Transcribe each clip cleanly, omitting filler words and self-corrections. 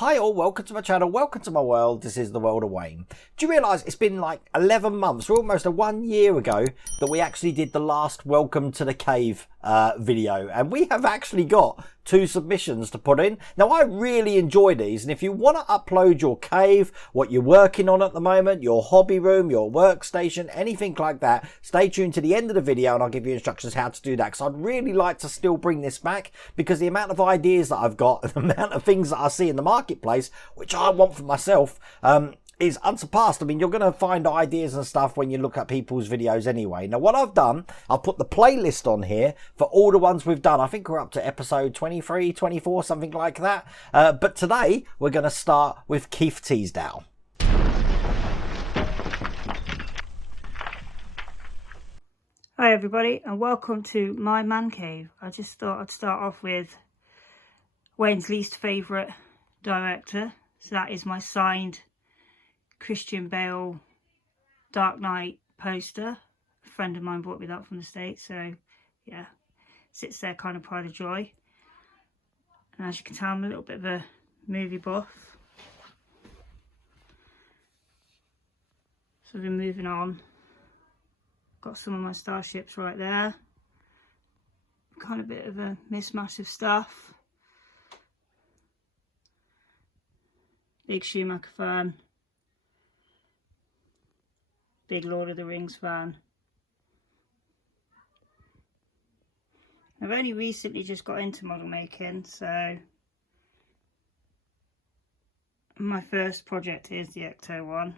Hi all, welcome to my channel, welcome to my world. This is the world of Wayne. Do you realise it's been like 11 months, or almost 1 year ago, that we actually did the last Welcome to the Cave video, and we have actually got 2 submissions to put in. Now I really enjoy these, and if you want to upload your cave, what you're working on at the moment, your hobby room, your workstation, anything like that, stay tuned to the end of the video and I'll give you instructions how to do that, because I'd really like to still bring this back, because the amount of ideas that I've got, the amount of things that I see in the marketplace, which I want for myself, is unsurpassed. I mean, you're going to find ideas and stuff when you look at people's videos anyway. Now, what I've done, I've put the playlist on here for all the ones we've done. I think we're up to episode 23, 24, something like that. But today, we're going to start with Keith Teasdale. Hi everybody, and welcome to my man cave. I just thought I'd start off with Wayne's least favourite director. So that is my signed Christian Bale Dark Knight poster. A friend of mine brought me that from the States, so yeah, sits there kind of pride of joy. And as you can tell, I'm a little bit of a movie buff. So we're moving on. Got some of my starships right there. Kind of a bit of a mismatch of stuff. Big Schumacher fan. Big Lord of the Rings fan. I've only recently just got into model making, so my first project is the Ecto one.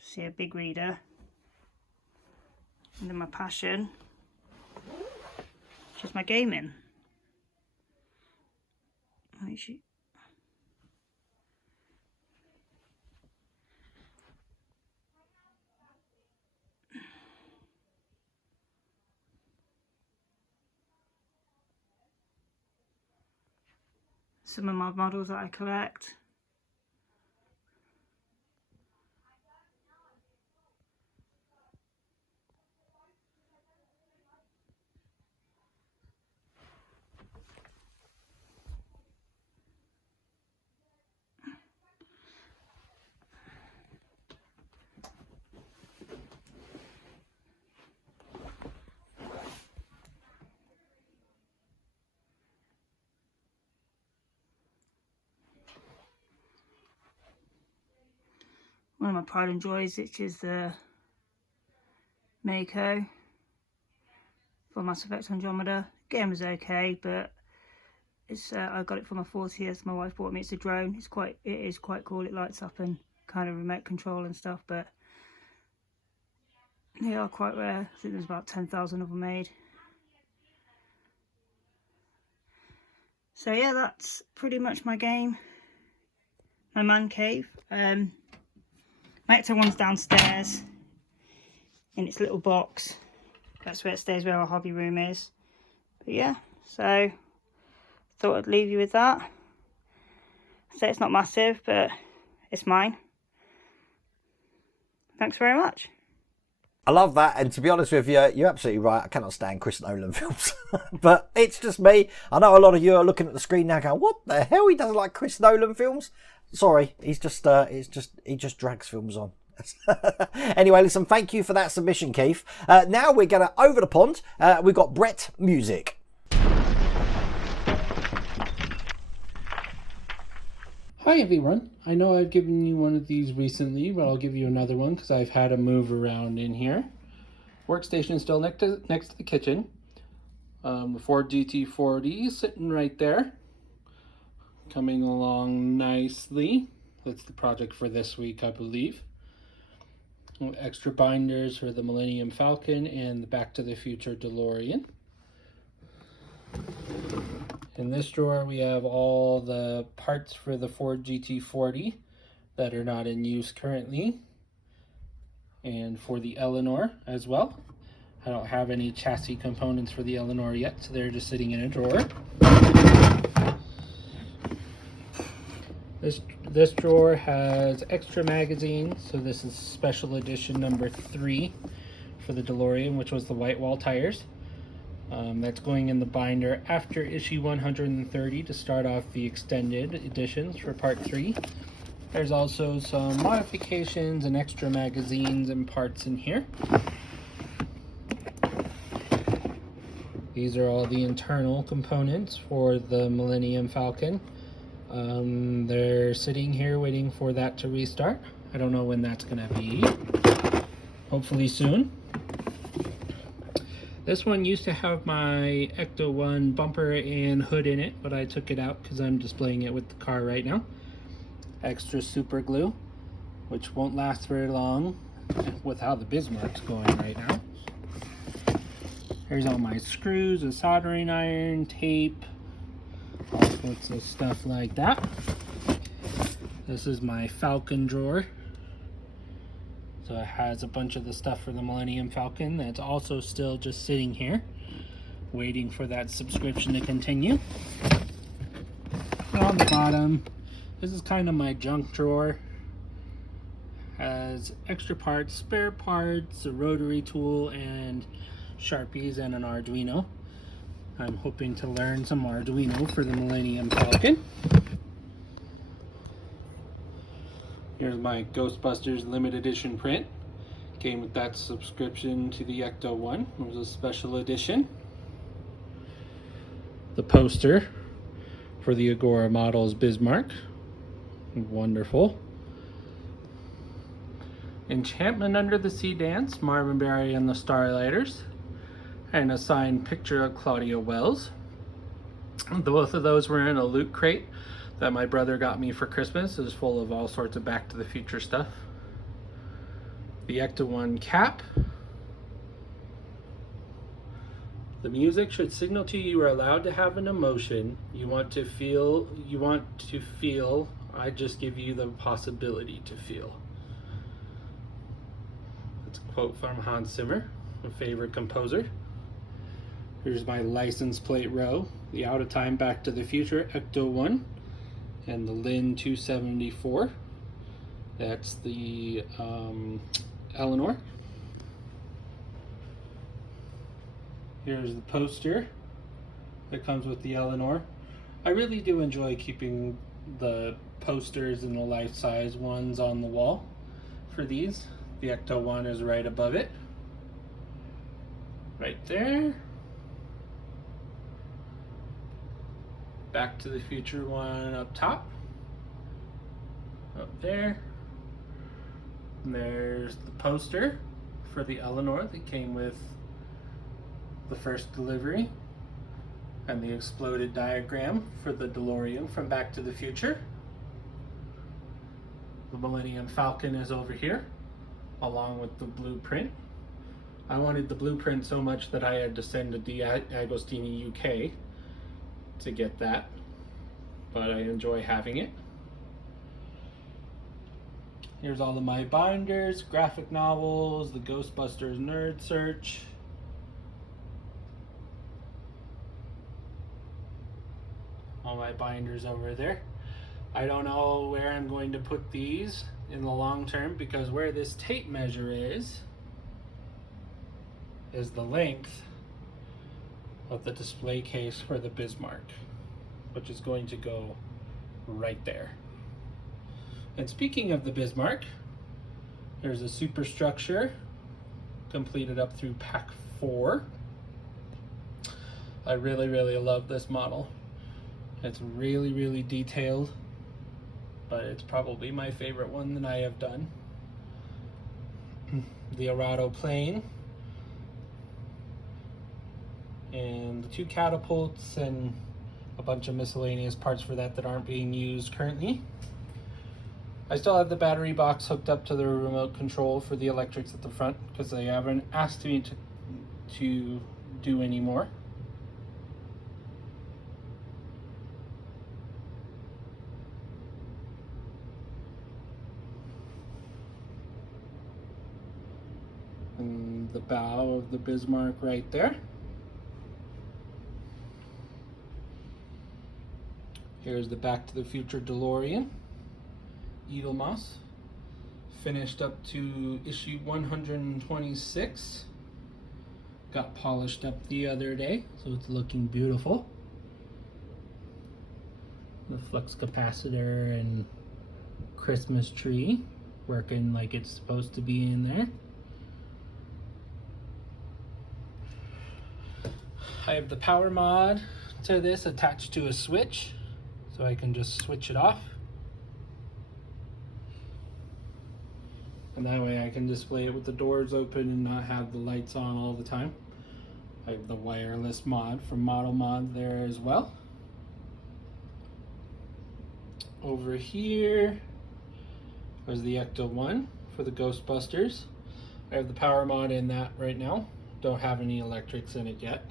See, a big reader. And then my passion, which is my gaming. Some of my models that I collect. One of my pride and joys, which is the Mako for Mass Effect Andromeda. The game was okay, but it's I got it for my 40th. My wife bought me. It's a drone. It is quite cool. It lights up and kind of remote control and stuff, but they are quite rare. I think there's about 10,000 of them made. So yeah, that's pretty much my game. My man cave. My Ecto one's downstairs in its little box. That's where it stays, where our hobby room is. But yeah, so thought I'd leave you with that. So it's not massive, but it's mine. Thanks very much. I love that, and to be honest with you, you're absolutely right. I cannot stand Chris Nolan films, but it's just me. I know a lot of you are looking at the screen now going, what the hell, he doesn't like Chris Nolan films? Sorry, he just drags films on. Anyway, listen, thank you for that submission, Keith. Now we're going to over the pond. We've got Brett Musick. Hi everyone, I know I've given you one of these recently, but I'll give you another one because I've had a move around in here. Workstation still next to the kitchen. The Ford GT40 sitting right there. Coming along nicely. That's the project for this week, I believe. Extra binders for the Millennium Falcon and the Back to the Future Delorean. In this drawer we have all the parts for the Ford GT40 that are not in use currently, and for the Eleanor as well. I don't have any chassis components for the Eleanor yet, so they're just sitting in a drawer. This drawer has extra magazines, so this is special edition number 3 for the Delorean, which was the white wall tires. That's going in the binder after issue 130 to start off the extended editions for part 3. There's also some modifications and extra magazines and parts in here. These are all the internal components for the Millennium Falcon. They're sitting here waiting for that to restart. I don't know when that's going to be. Hopefully soon. This one used to have my Ecto 1 bumper and hood in it, but I took it out because I'm displaying it with the car right now. Extra super glue, which won't last very long with how the Bismarck's going right now. Here's all my screws, a soldering iron, tape, all sorts of stuff like that. This is my Falcon drawer. So it has a bunch of the stuff for the Millennium Falcon that's also still just sitting here, waiting for that subscription to continue. And on the bottom, this is kind of my junk drawer. Has extra parts, spare parts, a rotary tool, and Sharpies and an Arduino. I'm hoping to learn some Arduino for the Millennium Falcon. Here's my Ghostbusters limited edition print. Came with that subscription to the Ecto 1. It was a special edition. The poster for the Agora Models Bismarck. Wonderful. Enchantment Under the Sea Dance, Marvin Berry and the Starlighters. And a signed picture of Claudia Wells. Both of those were in a loot crate that my brother got me for Christmas. It was full of all sorts of Back to the Future stuff. The Ecto 1 cap. The music should signal to you are allowed to have an emotion. You want to feel, I just give you the possibility to feel. That's a quote from Hans Zimmer, a favorite composer. Here's my license plate row. The Out of Time Back to the Future Ecto 1. And the Lin 274. That's the Eleanor. Here's the poster that comes with the Eleanor. I really do enjoy keeping the posters and the life-size ones on the wall for these. The Ecto 1 is right above it. Right there. Back to the Future one up top. Up there. And there's the poster for the Eleanor that came with the first delivery. And the exploded diagram for the Delorean from Back to the Future. The Millennium Falcon is over here, along with the blueprint. I wanted the blueprint so much that I had to send to Agostini UK to get that, but I enjoy having it. Here's all of my binders, graphic novels, the Ghostbusters Nerd Search. All my binders over there. I don't know where I'm going to put these in the long term, because where this tape measure is the length of the display case for the Bismarck, which is going to go right there. And speaking of the Bismarck, there's a Superstructure completed up through pack 4. I really love this model. It's really detailed, but it's probably my favorite one that I have done. The Arado plane, and the 2 catapults, and a bunch of miscellaneous parts for that aren't being used currently. I still have the battery box hooked up to the remote control for the electrics at the front, because they haven't asked me to do any more. And the bow of the Bismarck right there. Here's the Back to the Future DeLorean, Edelmoss, finished up to issue 126. got polished up the other day, so it's looking beautiful. The flux capacitor and Christmas tree working like it's supposed to be in there. I have the power mod to this attached to a switch, so I can just switch it off. And that way I can display it with the doors open and not have the lights on all the time. I have the wireless mod from Model Mod there as well. Over here was the Ecto 1 for the Ghostbusters. I have the power mod in that right now. Don't have any electrics in it yet.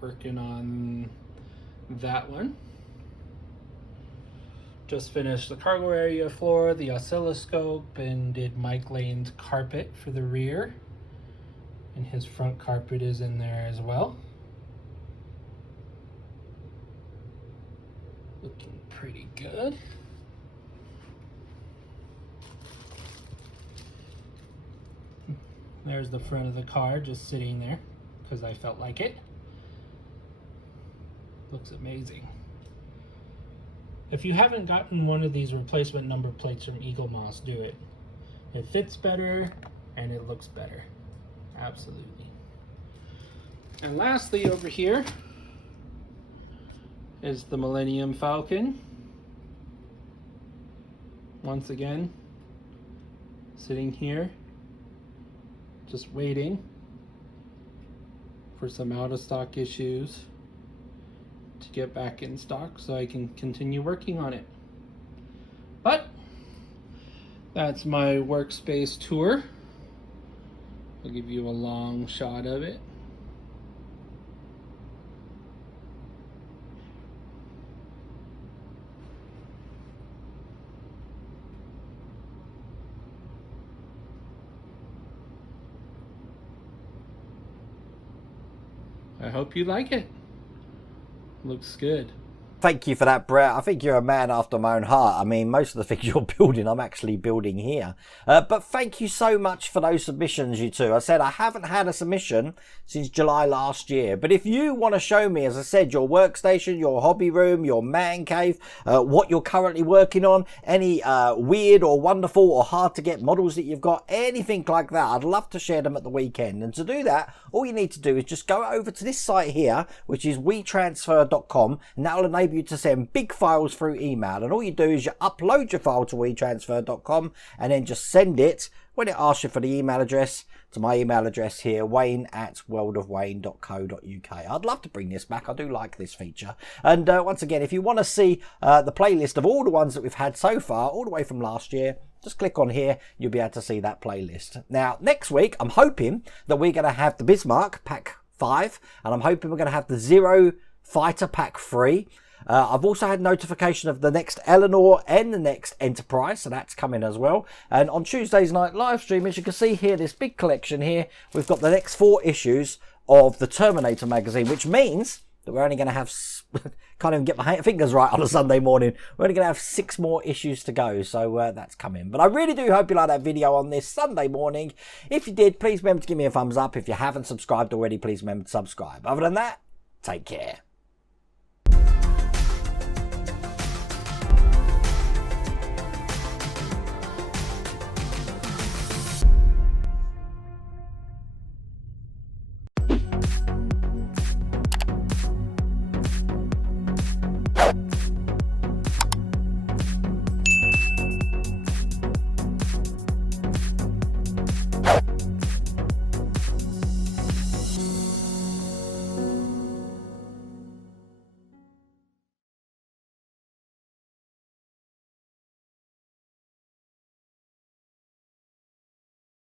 Working on that one. Just finished the cargo area floor, the oscilloscope, and did Mike Lane's carpet for the rear. And his front carpet is in there as well. Looking pretty good. There's the front of the car just sitting there because I felt like it. Looks amazing. If you haven't gotten one of these replacement number plates from Eagle Moss, do it. It fits better and it looks better. Absolutely. And lastly, over here is the Millennium Falcon. Once again, sitting here, just waiting for some out of stock issues to get back in stock so I can continue working on it. But that's my workspace tour. I'll give you a long shot of it. I hope you like it. Looks good. Thank you for that, Brett. I think you're a man after my own heart. I mean, most of the things you're building, I'm actually building here. But thank you so much for those submissions, you two. I said I haven't had a submission since July last year. But if you want to show me, as I said, your workstation, your hobby room, your man cave, what you're currently working on, any weird or wonderful or hard to get models that you've got, anything like that, I'd love to share them at the weekend. And to do that, all you need to do is just go over to this site here, which is WeTransfer.com, and that will enable you to send big files through email. And all you do is you upload your file to WeTransfer.com and then just send it when it asks you for the email address to my email address here, wayne@worldofwayne.co.uk. I'd love to bring this back. I do like this feature. And once again, if you want to see the playlist of all the ones that we've had so far, all the way from last year, just click on here. You'll be able to see that playlist. Now, next week, I'm hoping that we're going to have the Bismarck Pack 5, and I'm hoping we're going to have the Zero Fighter Pack 3. I've also had notification of the next Eleanor and the next Enterprise, so that's coming as well. And on Tuesday's night live stream, as you can see here, this big collection here, we've got the next 4 issues of the Terminator magazine, which means that we're only going to have, can't even get my fingers right on a Sunday morning, we're only going to have 6 more issues to go, so that's coming. But I really do hope you like that video on this Sunday morning. If you did, please remember to give me a thumbs up. If you haven't subscribed already, please remember to subscribe. Other than that, take care.